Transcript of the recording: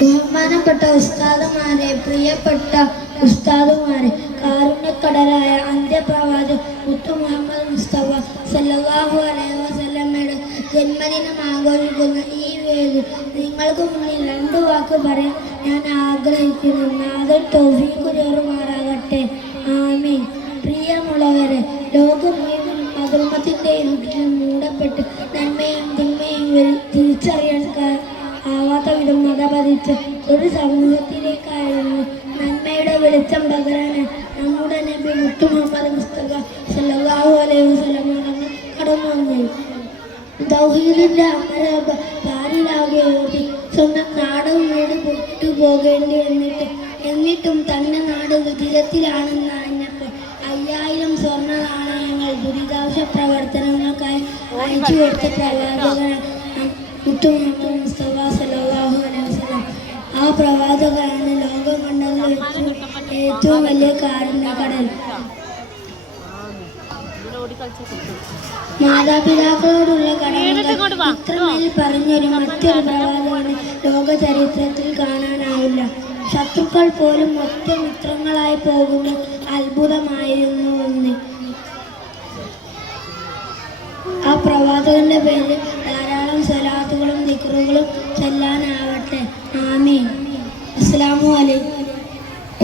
ബഹുമാനപ്പെട്ട ഉസ്താദുമാരെ, പ്രിയപ്പെട്ട ഉസ്താദുമാരെ, കാരുണ്യക്കടലായ അന്ത്യപ്രവാചകൻ മുത്തു മുഹമ്മദ് മുസ്തഫ സല്ലല്ലാഹു അലൈഹി വസല്ലമയുടെ ജന്മദിനം ആഘോഷിക്കുന്ന ഈ വേദി നിങ്ങൾക്ക് മുന്നിൽ രണ്ടു വാക്ക് പറയാൻ ഞാൻ ആഗ്രഹിക്കുന്നു. നാഥൻ തൗഫീഖ് ചേറുമാറാകട്ടെ. ആമീൻ. പ്രിയമുള്ളവരെ, ലോകം മുഴുവൻ അധർമ്മത്തിന്റെ ഇരുട്ടിൽ മൂടപ്പെട്ട് നന്മയും തിന്മയും തിരിച്ചറിയാൻ ആവാത്ത വിധം മതപതിച്ച് ഒരു സമൂഹത്തിലേക്കായിരുന്നു നന്മയുടെ വെളിച്ചം പകരാന് നമ്മുടെ നബി മുത്തു മുഹമ്മദ് മുസ്തഫ സല്ലല്ലാഹു അലൈഹി വസല്ലം കടന്നു വന്നു. തൗഹീദിന്റെ അമര പാരിലാകെ ഓടി സ്വന്തം നാട് വീട് പൊട്ടുപോകേണ്ടി എന്നിട്ടും തന്റെ നാട് ദുരിതത്തിലാണെന്ന് അറിഞ്ഞപ്പോൾ 5000 സ്വർണ്ണ നാണയങ്ങൾ ദുരിതാവശ്യ പ്രവർത്തനങ്ങൾക്കായി അയച്ചു കൊടുത്ത പ്രവാചകൻ മുത്തു മുഹമ്മദ് മുസ്തഫ സല്ലല്ലാഹു അലൈഹി വസല്ലം. ആ പ്രവാചകനാണ് ലോകം കണ്ടതിൽ ഏറ്റവും വലിയ കാരുണ്യക്കടൽ. മാതാപിതാക്കളോടുള്ള കടമകൾ ഇത്രമേൽ പറഞ്ഞൊരു മറ്റൊരു പ്രവാചകനെ ലോക ചരിത്രത്തിൽ കാണാനാവില്ല. ശത്രുക്കൾ പോലും ഒറ്റ മിത്രങ്ങളായി പോകുന്ന അത്ഭുതമായിരുന്നു എന്ന്. ആ പ്രവാചകന്റെ പേരിൽ ധാരാളം സ്വലാത്തുകളും ദിക്റുകളും ചൊല്ലാനാവട്ടെ. ആമീൻ. അസ്സലാമു അലൈക്കും.